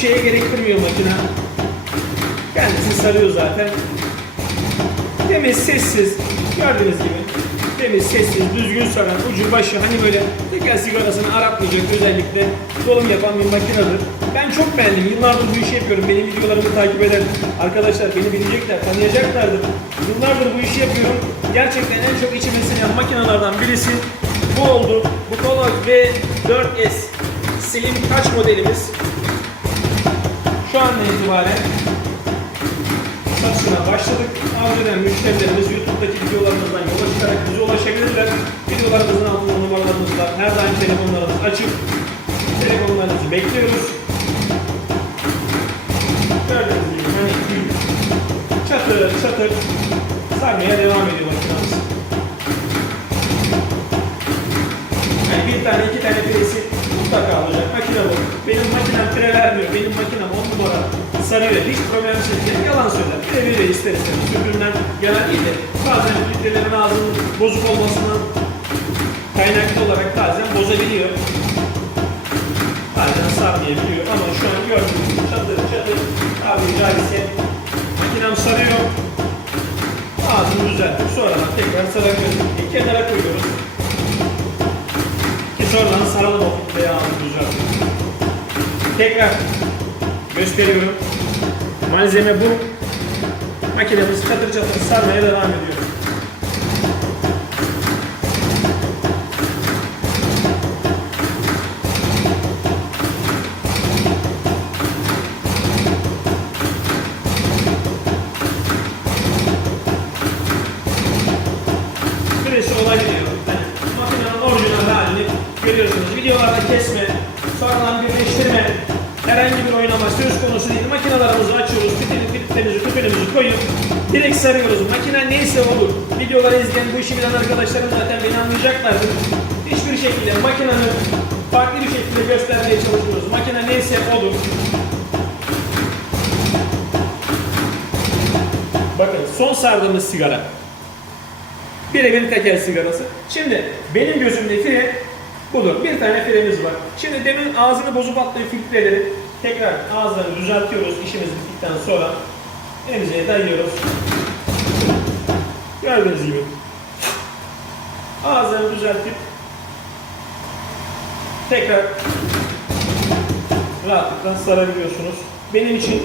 şeye gerektirmiyor makine. Kendisi sarıyor zaten. Temiz, sessiz. Gördüğünüz gibi. Temiz, sessiz, düzgün saran, ucu başı hani böyle tekel sigarasını aratmayacak özellikle dolum yapan bir makinedir. Ben çok beğendim. Yıllardır bu işi yapıyorum. Benim videolarımı takip eden arkadaşlar beni bilecekler, tanıyacaklardır. Yıllardır bu işi yapıyorum. Gerçekten en çok içime sinen makinelerden birisi bu oldu. Bu Konak V4S Slim kaç modelimiz? Şu anda itibaren satışına başladık. Arzu eden müşterilerimiz YouTube'daki videolarımızdan yola çıkarak bize ulaşabilirler. Videolarımızın altında numaralarımız var. Her daim telefonlarımız açık. Telefonlarınızı bekliyoruz. Gördüğünüz gibi hani çatır çatır sarmaya devam ediyor makinamız. Yani bir tane iki tane piresi mutlaka vermiyor. Benim makinem on numara sarıyor. Hiç problem çekmiyor. Yalan söyler. Pire veriyor ister istemez. Öbüründen gelen değil de bazen filtrelerin ağzının bozuk olmasından kaynaklı olarak bazen bozabiliyor. Bazen sarmayabiliyor ama şu an gördüğünüz gibi çatır çatır tabiri caizse makinem sarıyor. Ağzını düzeltip sonradan tekrar sarabiliyoruz. Bir kenara koyuyoruz. Ki sonradan saralım o filtreyi ağzını düzeltip. Tekrar gösteriyorum. Malzeme bu. Makinemiz çatır çatır sarmaya devam ediyor. Süresi olabiliyor. Yani makinenin orijinal halini görüyorsunuz. Videolarda kesme, konusu değil. Makinalarımızı açıyoruz, fitili, filtremizi, tüpünümüzü koyup direkt sarıyoruz. Makine neyse olur. Videoları izleyen, bu işi bilen arkadaşlarım zaten beni anlayacaklardır. Hiçbir şekilde makinenin farklı bir şekilde göstermeye çalışıyoruz. Makine neyse olur. Bakın son sardığımız sigara. Birebir tekel sigarası. Şimdi benim gözümde fire budur. Bir tane firemiz var. Şimdi demin ağzını bozup attığı filtreleri tekrar ağızlarını düzeltiyoruz işimiz bittikten sonra. Emziğe dayıyoruz. Gördüğünüz gibi. Ağızlarını düzeltip tekrar rahatlıkla sarabiliyorsunuz. Benim için